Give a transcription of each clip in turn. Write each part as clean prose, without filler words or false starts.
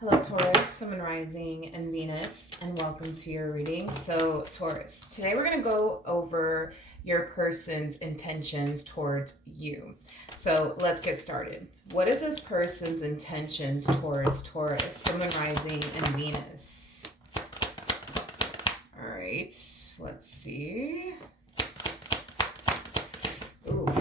Hello, Taurus, Sun, Rising, and Venus, and welcome to your reading. So, Taurus, today we're going to go over your person's intentions towards you. So, let's get started. What is this person's intentions towards Taurus, Sun, Rising, and Venus? All right, let's see. Ooh.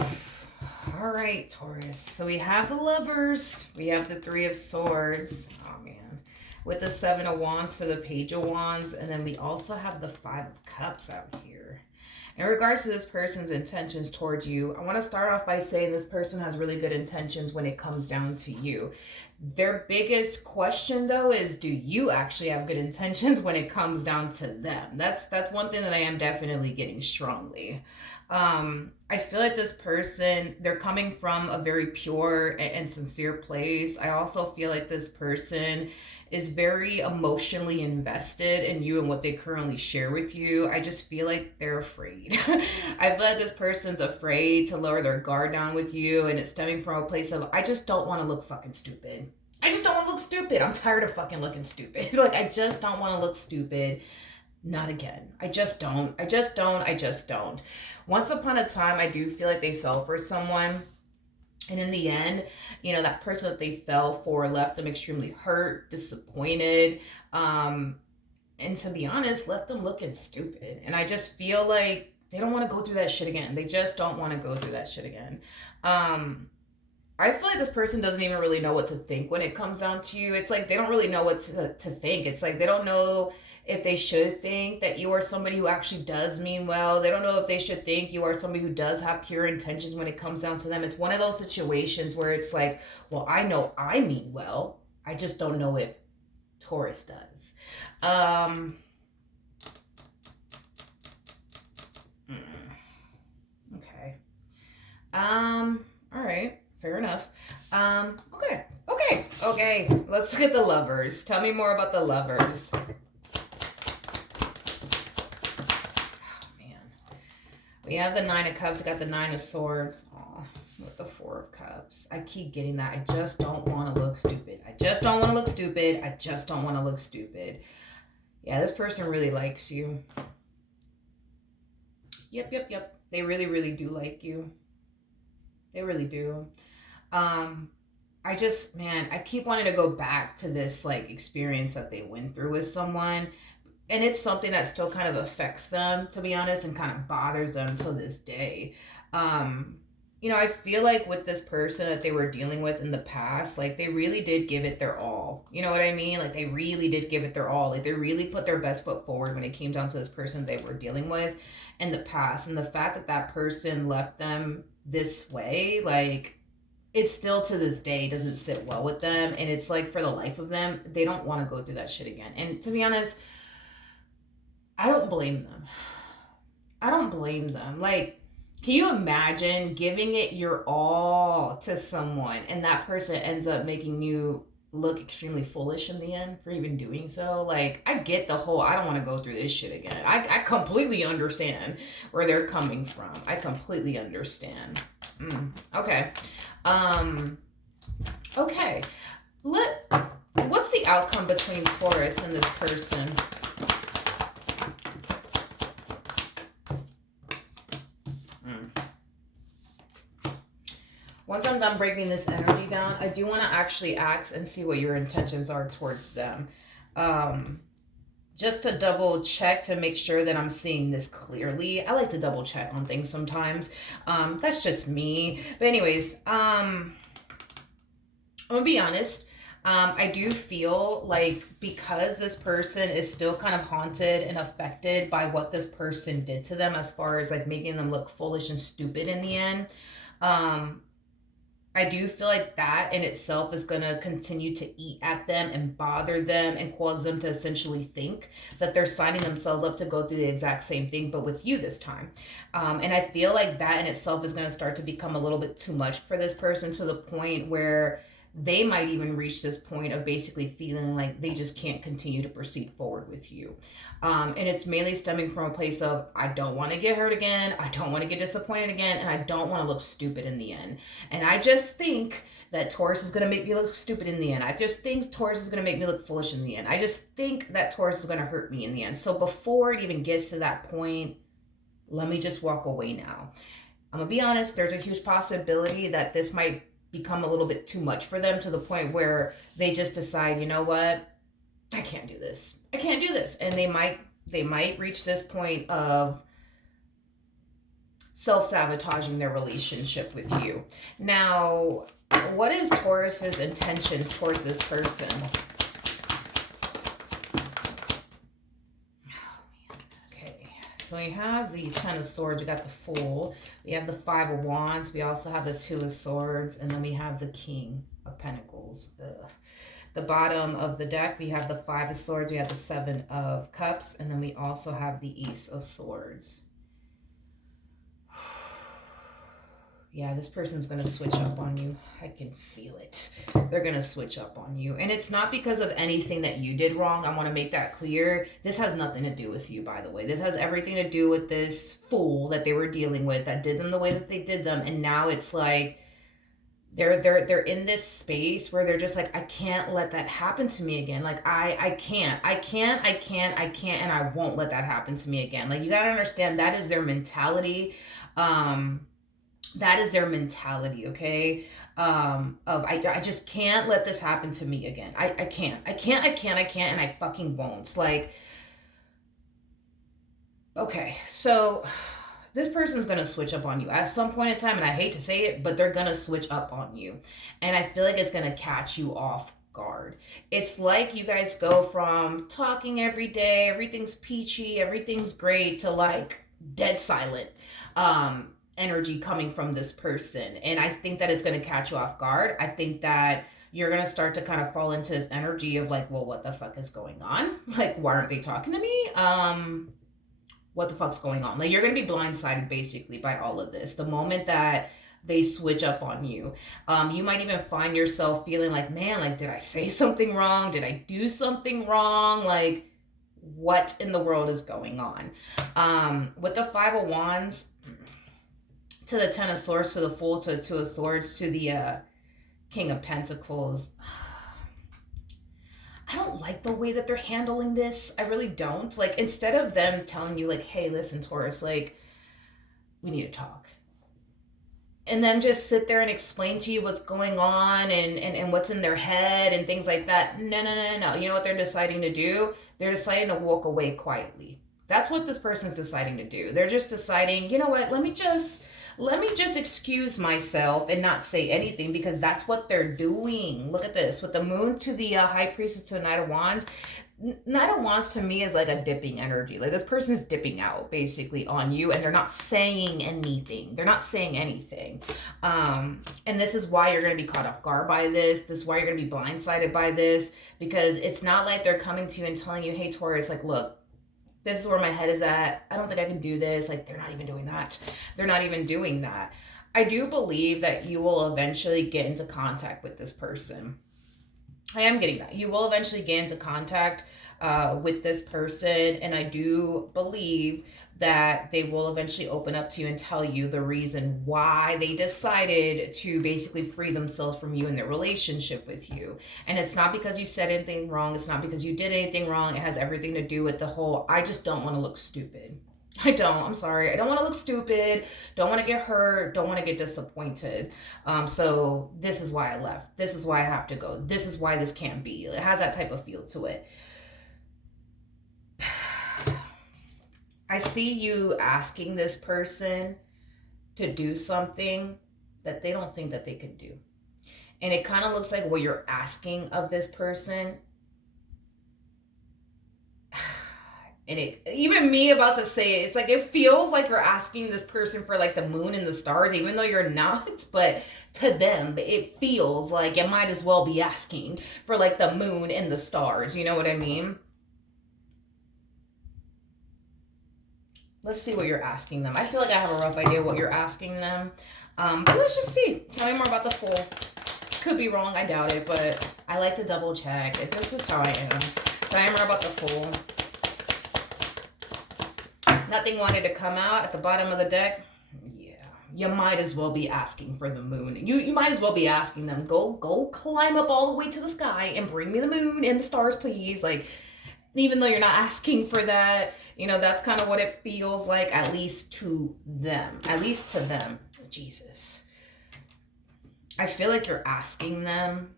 All right, Taurus. So we have the Lovers. We have the Three of Swords. Oh, man. With the Seven of Wands, so the Page of Wands. And then we also have the Five of Cups out here. In regards to this person's intentions towards you, I want to start off by saying this person has really good intentions when it comes down to you. Their biggest question, though, is do you actually have good intentions when it comes down to them? That's one thing that I am definitely getting strongly. I feel like this person, they're coming from a very pure and sincere place. I also feel like this person is very emotionally invested in you and what they currently share with you. I just feel like they're afraid. I feel like this person's afraid to lower their guard down with you, and it's stemming from a place of, I just don't want to look fucking stupid. I just don't want to look stupid. I'm tired of fucking looking stupid. Like, I just don't want to look stupid. Not again. I just don't. Once upon a time, I do feel like they fell for someone. And in the end, that person that they fell for left them extremely hurt, disappointed, and to be honest, left them looking stupid. And I just feel like they don't want to go through that shit again. They just don't want to go through that shit again. I feel like this person doesn't even really know what to think when it comes down to you. It's like they don't really know what to think. It's like they don't know if they should think that you are somebody who actually does mean well. They don't know if they should think you are somebody who does have pure intentions when it comes down to them. It's one of those situations where it's like, well, I know I mean well. I just don't know if Taurus does. Okay. All right. Fair enough. Okay. Let's look at the Lovers. Tell me more about the Lovers. We have the Nine of Cups. We got the Nine of Swords. Aw, with the Four of Cups. I keep getting that. I just don't want to look stupid. I just don't want to look stupid. Yeah, this person really likes you. Yep. They really, really do like you. They really do. I keep wanting to go back to this experience that they went through with someone. And it's something that still kind of affects them, to be honest, and kind of bothers them till this day. I feel like with this person that they were dealing with in the past, they really did give it their all. You know what I mean? They really did give it their all. They really put their best foot forward when it came down to this person they were dealing with in the past. And the fact that that person left them this way, it still to this day doesn't sit well with them. And it's for the life of them, they don't want to go through that shit again. And to be honest, I don't blame them. Can you imagine giving it your all to someone and that person ends up making you look extremely foolish in the end for even doing so? I get the whole, I don't want to go through this shit again. I completely understand where they're coming from. I completely understand. Okay. Okay. What's the outcome between Taurus and this person? Once I'm done breaking this energy down, I do want to actually ask and see what your intentions are towards them. Just to double check to make sure that I'm seeing this clearly. I like to double check on things sometimes. That's just me. But anyways, I'm going to be honest. I do feel like because this person is still kind of haunted and affected by what this person did to them as far as making them look foolish and stupid in the end. I do feel like that in itself is going to continue to eat at them and bother them and cause them to essentially think that they're signing themselves up to go through the exact same thing, but with you this time. And I feel like that in itself is going to start to become a little bit too much for this person to the point where they might even reach this point of basically feeling like they just can't continue to proceed forward with you. And it's mainly stemming from a place of, I don't want to get hurt again, I don't want to get disappointed again, and I don't want to look stupid in the end. And I just think that Taurus is going to make me look stupid in the end. I just think Taurus is going to make me look foolish in the end. I just think that Taurus is going to hurt me in the end. So before it even gets to that point, let me just walk away now. I'm going to be honest, there's a huge possibility that this might become a little bit too much for them, to the point where they just decide, you know what, I can't do this. I can't do this. And they might reach this point of self-sabotaging their relationship with you. Now, what is Taurus's intentions towards this person? So we have the Ten of Swords, we got the Fool, we have the Five of Wands, we also have the Two of Swords, and then we have the King of Pentacles. The bottom of the deck, we have the Five of Swords, we have the Seven of Cups, and then we also have the Ace of Swords. Yeah, this person's going to switch up on you. I can feel it. They're going to switch up on you. And it's not because of anything that you did wrong. I want to make that clear. This has nothing to do with you, by the way. This has everything to do with this fool that they were dealing with, that did them the way that they did them. And now it's like they're in this space where they're just like, I can't let that happen to me again. Like, I can't, and I won't let that happen to me again. Like, you got to understand, that is their mentality. That is their mentality, okay? Of I just can't let this happen to me again. I can't, and I fucking won't. Like, okay, so this person's gonna switch up on you at some point in time, and I hate to say it, but they're gonna switch up on you. And I feel like it's gonna catch you off guard. It's like you guys go from talking every day, everything's peachy, everything's great, to like dead silent. Energy coming from this person. And I think that it's going to catch you off guard. I think that you're going to start to kind of fall into this energy of like, well, what the fuck is going on? Like, why aren't they talking to me? What the fuck's going on? Like, you're going to be blindsided basically by all of this. The moment that they switch up on you, you might even find yourself feeling like, man, like, did I say something wrong? Did I do something wrong? Like, what in the world is going on? With the Five of Wands, to the Ten of Swords, to the Fool, to the Two of Swords, to the King of Pentacles. I don't like the way that they're handling this. I really don't. Like, instead of them telling you like, hey, listen, Taurus, like, we need to talk, and then just sit there and explain to you what's going on and what's in their head and things like that. No. You know what they're deciding to do? They're deciding to walk away quietly. That's what this person's deciding to do. They're just deciding, you know what, let me just excuse myself and not say anything, because that's what they're doing. Look at this. With the Moon to the High Priestess to the Knight of Wands. Knight of Wands to me is like a dipping energy. Like, this person's dipping out basically on you, and they're not saying anything. And this is why you're going to be caught off guard by this. This is why you're going to be blindsided by this, because it's not like they're coming to you and telling you, hey, Taurus, like, look, this is where my head is at. I don't think I can do this. Like, they're not even doing that. I do believe that you will eventually get into contact with this person. I am getting that. You will eventually get into contact with this person. And I do believe that they will eventually open up to you and tell you the reason why they decided to basically free themselves from you and their relationship with you. And it's not because you said anything wrong. It's not because you did anything wrong. It has everything to do with the whole, I just don't want to look stupid. I'm sorry. I don't want to look stupid. Don't want to get hurt. Don't want to get disappointed. So this is why I left. This is why I have to go. This is why this can't be. It has that type of feel to it. I see you asking this person to do something that they don't think that they could do. And it kind of looks like what you're asking of this person. And it, even me about to say it, it's like, it feels like you're asking this person for like the moon and the stars, even though you're not. But to them, it feels like you might as well be asking for like the moon and the stars. You know what I mean? Let's see what you're asking them. I feel like I have a rough idea what you're asking them. But let's just see. Tell me more about the Fool. Could be wrong, I doubt it, but I like to double check. It's just how I am. So I am about the Fool. Nothing wanted to come out at the bottom of the deck. Yeah, you might as well be asking for the moon. You might as well be asking them, go climb up all the way to the sky and bring me the moon and the stars, please. Like, even though you're not asking for that, you know, that's kind of what it feels like, at least to them. At least to them. Jesus. I feel like you're asking them.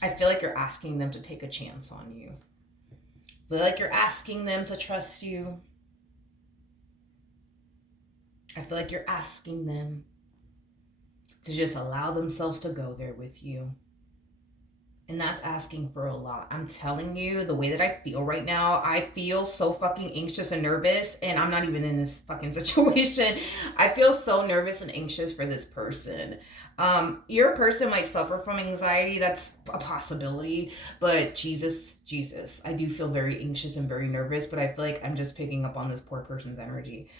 I feel like you're asking them to take a chance on you. I feel like you're asking them to trust you. I feel like you're asking them to just allow themselves to go there with you. And that's asking for a lot. I'm telling you, the way that I feel right now, I feel so fucking anxious and nervous, and I'm not even in this fucking situation. I feel so nervous and anxious for this person. Your person might suffer from anxiety. That's a possibility. But Jesus, I do feel very anxious and very nervous, but I feel like I'm just picking up on this poor person's energy.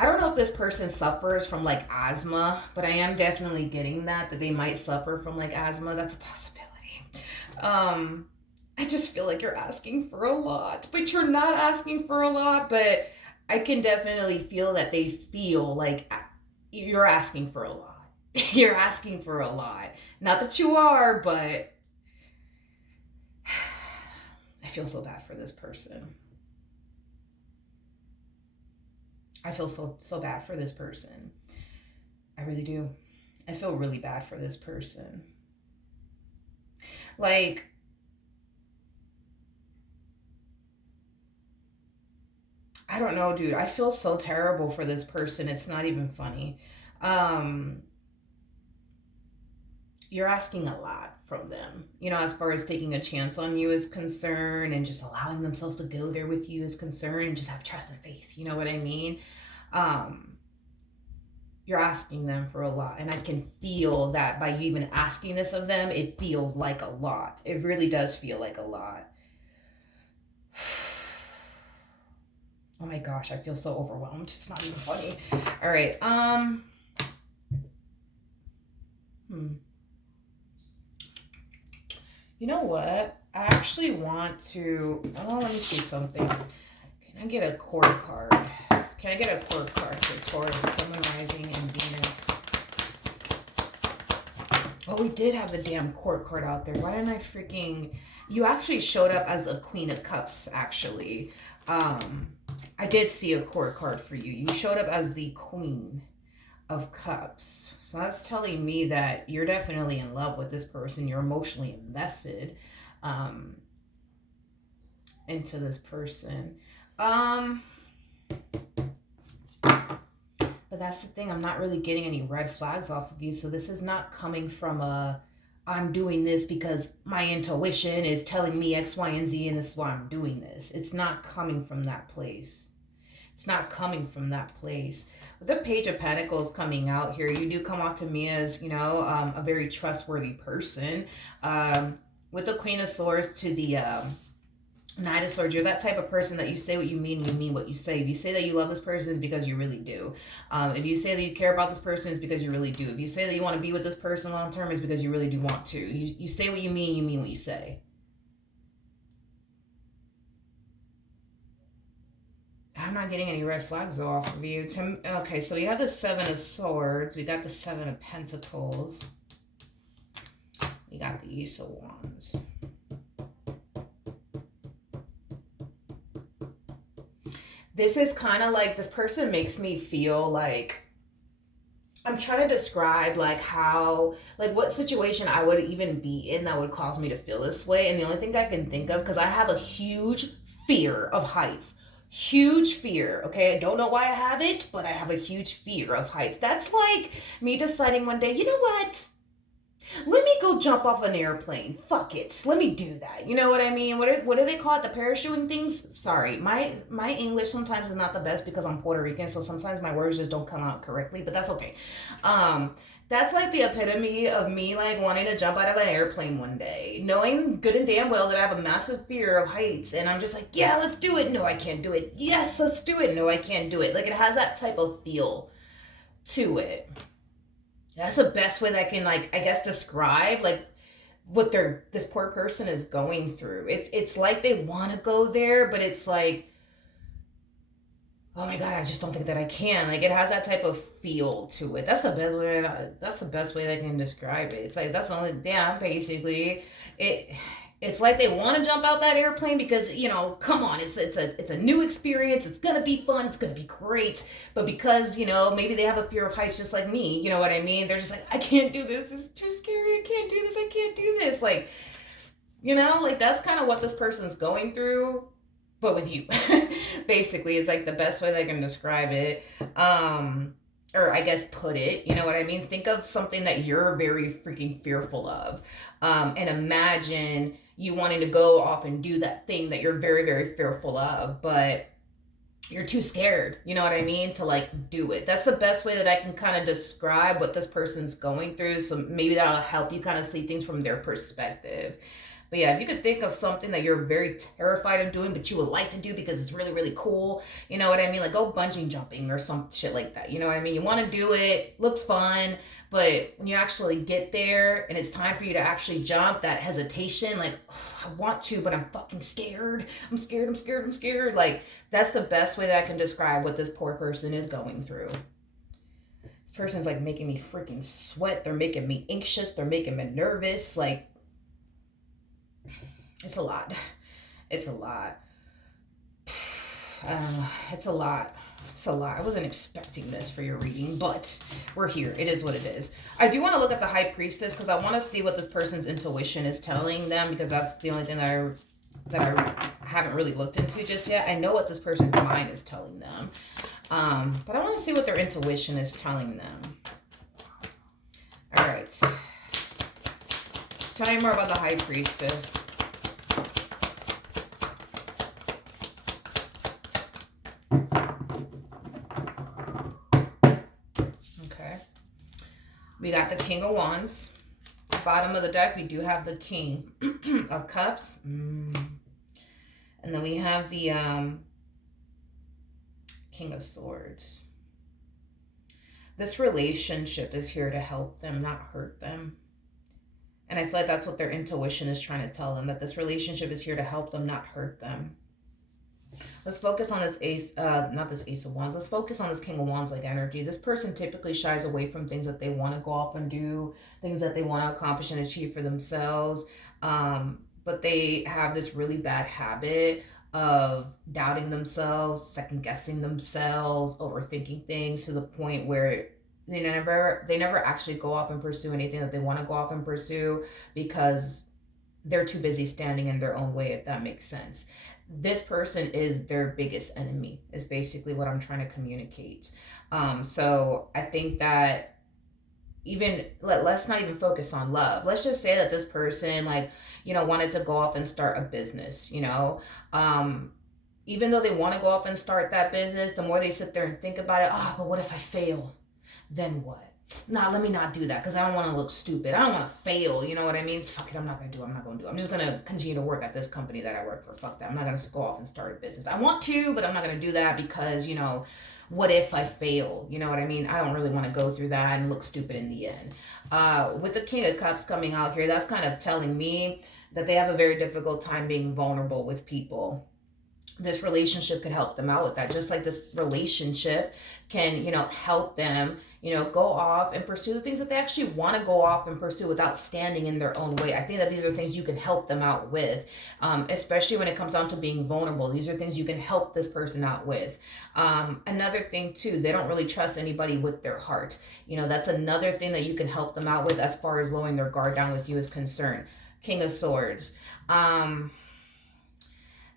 I don't know if this person suffers from like asthma, but I am definitely getting that they might suffer from like asthma. That's a possibility. I just feel like you're asking for a lot, but you're not asking for a lot, but I can definitely feel that they feel like you're asking for a lot. You're asking for a lot. Not that you are, but I feel so bad for this person. I feel so bad for this person. I really do. I feel really bad for this person. Like, I don't know, dude. I feel so terrible for this person. It's not even funny. You're asking a lot from them, you know, as far as taking a chance on you is concerned, and just allowing themselves to go there with you is concerned, and just have trust and faith. You know what I mean? You're asking them for a lot, and I can feel that by you even asking this of them, it feels like a lot. It really does feel like a lot. Oh my gosh, I feel so overwhelmed. It's not even funny. All right. You know what? I actually want to, let me see something. Can I get a court card? Can I get a court card for Taurus, Sun, Rising, and Venus? Oh, we did have the damn court card out there. Why didn't I freaking... You actually showed up as a Queen of Cups, actually. I did see a court card for you. You showed up as the Queen of Cups. So that's telling me that you're definitely in love with this person. You're emotionally invested into this person. But that's the thing. I'm not really getting any red flags off of you. So this is not coming from I'm doing this because my intuition is telling me X, Y, and Z, and this is why I'm doing this. It's not coming from that place. It's not coming from that place. With the Page of Pentacles coming out here, you do come off to me as, you know, a very trustworthy person. With the Queen of Swords to the Knight of Swords, you're that type of person that you say what you mean what you say. If you say that you love this person, it's because you really do. If you say that you care about this person, it's because you really do. If you say that you want to be with this person long term, it's because you really do want to. You say what you mean what you say. I'm not getting any red flags off of you. Okay, so you have the Seven of Swords. We got the Seven of Pentacles. We got the Ace of Wands. This is kind of like, this person makes me feel like, I'm trying to describe like how, like what situation I would even be in that would cause me to feel this way. And the only thing I can think of, because I have a huge fear of heights. Huge fear, okay? I don't know why I have it, but I have a huge fear of heights. That's like me deciding one day, you know what? Let me go jump off an airplane. Fuck it. Let me do that. You know what I mean? What do they call it? The parachuting things? Sorry. My English sometimes is not the best because I'm Puerto Rican, so sometimes my words just don't come out correctly, but that's okay. Um that's like the epitome of me like wanting to jump out of an airplane one day, knowing good and damn well that I have a massive fear of heights, and I'm just like, yeah, let's do it. No, I can't do it. Yes, let's do it. No, I can't do it. Like it has that type of feel to it. That's the best way that I can, like, I guess describe like what they're this poor person is going through. It's like they want to go there, but it's like, oh my god, I just don't think that I can. Like it has that type of feel to it. That's the best way that I can describe it. It's like that's the only damn basically it. It's like they want to jump out that airplane because, come on, it's a new experience. It's gonna be fun. It's gonna be great. But because, maybe they have a fear of heights just like me. You know what I mean? They're just like, I can't do this. This is too scary. I can't do this. I can't do this. Like, like that's kind of what this person's going through, but with you. Basically, is like the best way that I can describe it. Or I guess put it, you know what I mean? Think of something that you're very freaking fearful of. And imagine you wanting to go off and do that thing that you're very, very fearful of, but you're too scared, you know what I mean, to like do it. That's the best way that I can kind of describe what this person's going through. So maybe that'll help you kind of see things from their perspective. But yeah, if you could think of something that you're very terrified of doing, but you would like to do because it's really, really cool, you know what I mean? Like go bungee jumping or some shit like that. You know what I mean? You want to do it, looks fun, but when you actually get there and it's time for you to actually jump, that hesitation, like, oh, I want to, but I'm fucking scared. I'm scared, I'm scared, I'm scared. Like, that's the best way that I can describe what this poor person is going through. This person's like making me freaking sweat. They're making me anxious. They're making me nervous. Like, it's a lot. It's a lot. It's a lot. It's a lot. I wasn't expecting this for your reading, but we're here. It is what it is. I do want to look at the High Priestess because I want to see what this person's intuition is telling them, because that's the only thing that I haven't really looked into just yet. I know what this person's mind is telling them, but I want to see what their intuition is telling them. All right. Tell me more about the High Priestess. We got the King of Wands. Bottom of the deck, we do have the King of Cups. And then we have the King of Swords. This relationship is here to help them, not hurt them. And I feel like that's what their intuition is trying to tell them, that this relationship is here to help them, not hurt them. Let's focus on this not this Ace of Wands. Let's focus on this King of Wands like energy. This person typically shies away from things that they want to go off and do, things that they want to accomplish and achieve for themselves. But they have this really bad habit of doubting themselves, second guessing themselves, overthinking things to the point where they never actually go off and pursue anything that they want to go off and pursue because they're too busy standing in their own way, if that makes sense. This person is their biggest enemy, is basically what I'm trying to communicate. So I think that let's not even focus on love. Let's just say that this person, like, wanted to go off and start a business, even though they want to go off and start that business, the more they sit there and think about it, but what if I fail? Then what? Nah, let me not do that because I don't want to look stupid. I don't want to fail. You know what I mean? Fuck it, I'm not going to do it. I'm just going to continue to work at this company that I work for. Fuck that. I'm not going to go off and start a business. I want to, but I'm not going to do that because, what if I fail? You know what I mean? I don't really want to go through that and look stupid in the end. With the King of Cups coming out here, that's kind of telling me that they have a very difficult time being vulnerable with people. This relationship could help them out with that. Just like this relationship can, help them, go off and pursue the things that they actually want to go off and pursue without standing in their own way. I think that these are things you can help them out with, especially when it comes down to being vulnerable. These are things you can help this person out with. Another thing too, they don't really trust anybody with their heart. That's another thing that you can help them out with as far as lowering their guard down with you is concerned. King of Swords.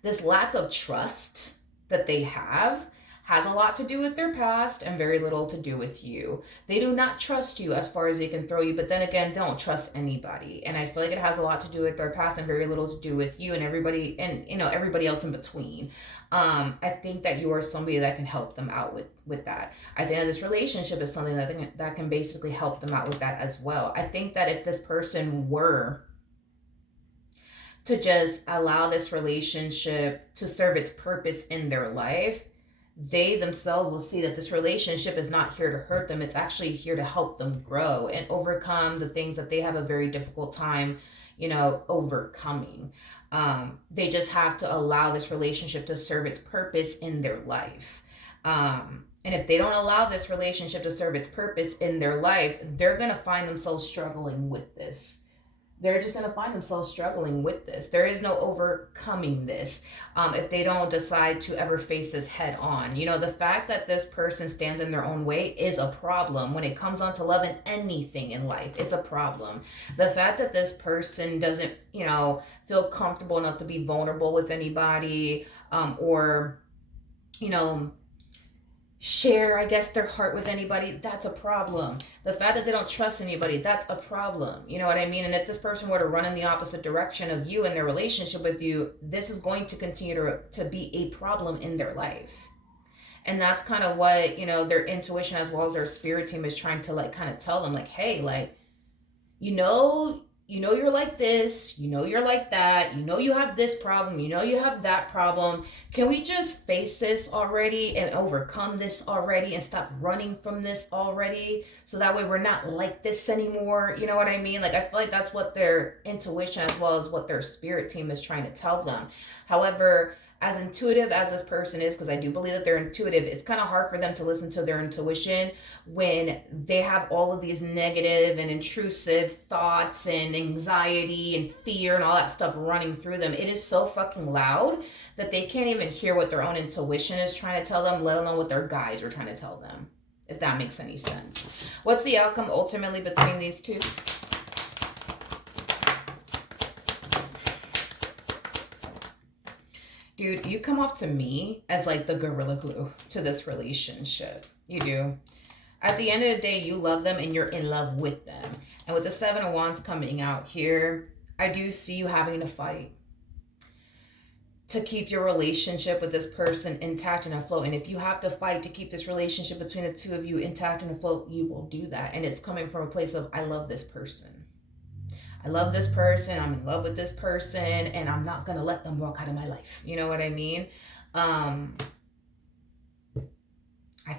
This lack of trust that they have has a lot to do with their past and very little to do with you. They do not trust you as far as they can throw you, but then again, they don't trust anybody. And I feel like it has a lot to do with their past and very little to do with you and everybody, and everybody else in between. I think that you are somebody that can help them out with that. I think that this relationship is something that can basically help them out with that as well. I think that if this person were to just allow this relationship to serve its purpose in their life, they themselves will see that this relationship is not here to hurt them. It's actually here to help them grow and overcome the things that they have a very difficult time, overcoming. They just have to allow this relationship to serve its purpose in their life. And if they don't allow this relationship to serve its purpose in their life, they're going to find themselves struggling with this. They're just going to find themselves struggling with this. There is no overcoming this if they don't decide to ever face this head on. The fact that this person stands in their own way is a problem. When it comes on to love and anything in life, it's a problem. The fact that this person doesn't, feel comfortable enough to be vulnerable with anybody or, share, I guess, their heart with anybody, that's a problem. The fact that they don't trust anybody, that's a problem. You know what I mean? And if this person were to run in the opposite direction of you and their relationship with you, this is going to continue to be a problem in their life. And that's kind of what, their intuition as well as their spirit team is trying to kind of tell them, hey, you're like this, you're like that, you have this problem, you have that problem. Can we just face this already and overcome this already and stop running from this already? So that way we're not like this anymore. You know what I mean? I feel like that's what their intuition as well as what their spirit team is trying to tell them. However, as intuitive as this person is, because I do believe that they're intuitive, it's kind of hard for them to listen to their intuition when they have all of these negative and intrusive thoughts and anxiety and fear and all that stuff running through them. It is so fucking loud that they can't even hear what their own intuition is trying to tell them, let alone what their guides are trying to tell them, if that makes any sense. What's the outcome ultimately between these two? Dude, you come off to me as the gorilla glue to this relationship. You do. At the end of the day, you love them and you're in love with them. And with the 7 of Wands coming out here, I do see you having to fight to keep your relationship with this person intact and afloat. And if you have to fight to keep this relationship between the two of you intact and afloat, you will do that. And it's coming from a place of, I love this person. I love this person, I'm in love with this person, and I'm not going to let them walk out of my life. You know what I mean? I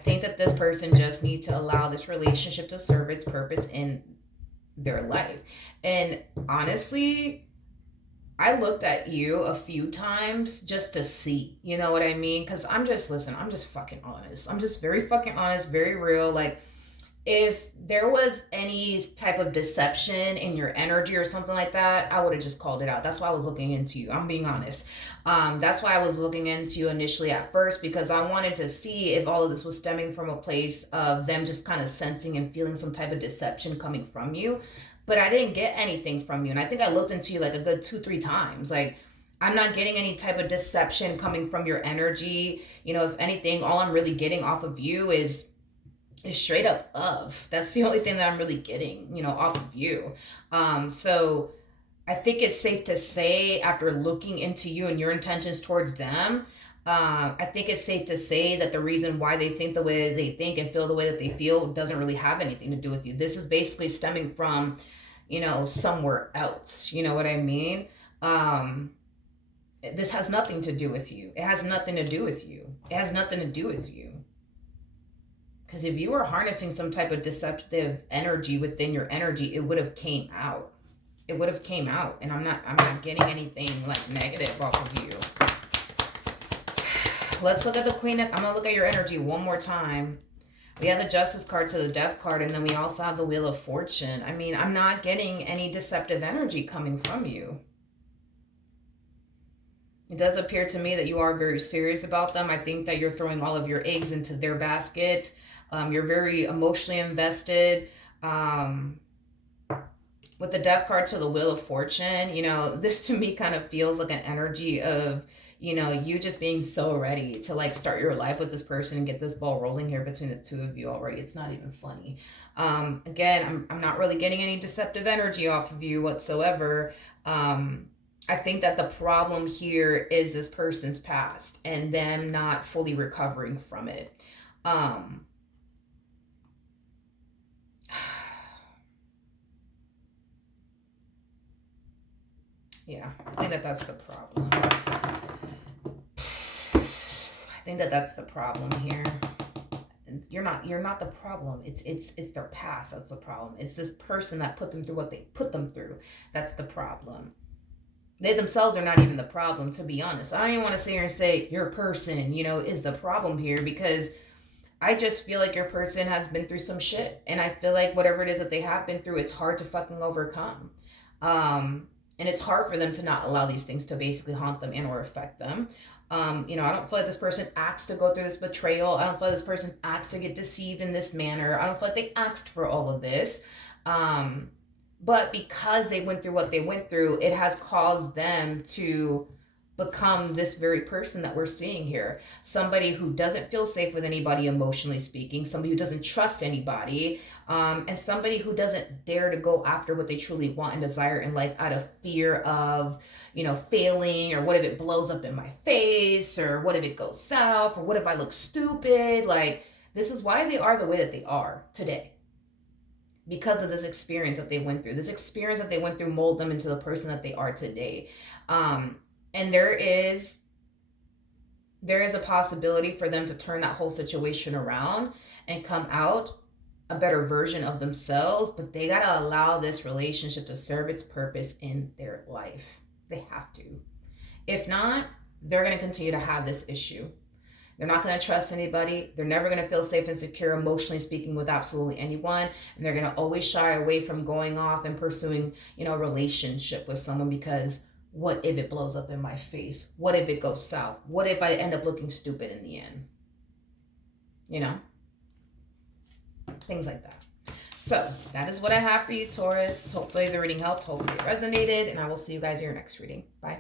think that this person just needs to allow this relationship to serve its purpose in their life. And honestly, I looked at you a few times just to see, you know what I mean? Because I'm just fucking honest. I'm just very fucking honest, very real. If there was any type of deception in your energy or something like that, I would have just called it out. That's why I was looking into you. I'm being honest. That's why I was looking into you initially at first, because I wanted to see if all of this was stemming from a place of them just kind of sensing and feeling some type of deception coming from you. But I didn't get anything from you. And I think I looked into you a good 2-3 times. I'm not getting any type of deception coming from your energy. If anything, all I'm really getting off of you is straight up love. That's the only thing that I'm really getting, off of you. So I think it's safe to say, after looking into you and your intentions towards them, I think it's safe to say that the reason why they think the way they think and feel the way that they feel doesn't really have anything to do with you. This is basically stemming from, somewhere else. You know what I mean? This has nothing to do with you. It has nothing to do with you. It has nothing to do with you. Because if you were harnessing some type of deceptive energy within your energy, it would have came out. It would have came out. And I'm not getting anything negative off of you. Let's look at the Queen. I'm going to look at your energy one more time. We have the Justice card to the Death card. And then we also have the Wheel of Fortune. I'm not getting any deceptive energy coming from you. It does appear to me that you are very serious about them. I think that you're throwing all of your eggs into their basket. You're very emotionally invested. With the Death card to the Wheel of Fortune, this to me kind of feels like an energy of, you know, you just being so ready to like start your life with this person and get this ball rolling here between the two of you already. It's not even funny. Again, I'm not really getting any deceptive energy off of you whatsoever. I think that the problem here is this person's past and them not fully recovering from it. Yeah, I think that that's the problem. I think that that's the problem here. You're not the problem. It's their past that's the problem. It's this person that put them through what they put them through. That's the problem. They themselves are not even the problem, to be honest. I don't even want to sit here and say your person, you know, is the problem here, because I just feel like your person has been through some shit, and I feel like whatever it is that they have been through, it's hard to fucking overcome. And it's hard for them to not allow these things to basically haunt them and or affect them. You know, I don't feel like this person asked to go through this betrayal. I don't feel like this person asked to get deceived in this manner. I don't feel like they asked for all of this. But because they went through what they went through, it has caused them to become this very person that we're seeing here. Somebody who doesn't feel safe with anybody emotionally speaking, somebody who doesn't trust anybody, and somebody who doesn't dare to go after what they truly want and desire in life out of fear of, you know, failing, or what if it blows up in my face, or what if it goes south, or what if I look stupid. Like, this is why they are the way that they are today, because of this experience that they went through. This experience that they went through molded them into the person that they are today. And there is a possibility for them to turn that whole situation around and come out a better version of themselves, but they gotta allow this relationship to serve its purpose in their life. They have to. If not, they're gonna continue to have this issue. They're not going to trust anybody. They're never going to feel safe and secure, emotionally speaking, with absolutely anyone. And they're going to always shy away from going off and pursuing, you know, a relationship with someone, because what if it blows up in my face? What if it goes south? What if I end up looking stupid in the end? You know? Things like that. So that is what I have for you, Taurus. Hopefully the reading helped. Hopefully it resonated. And I will see you guys in your next reading. Bye.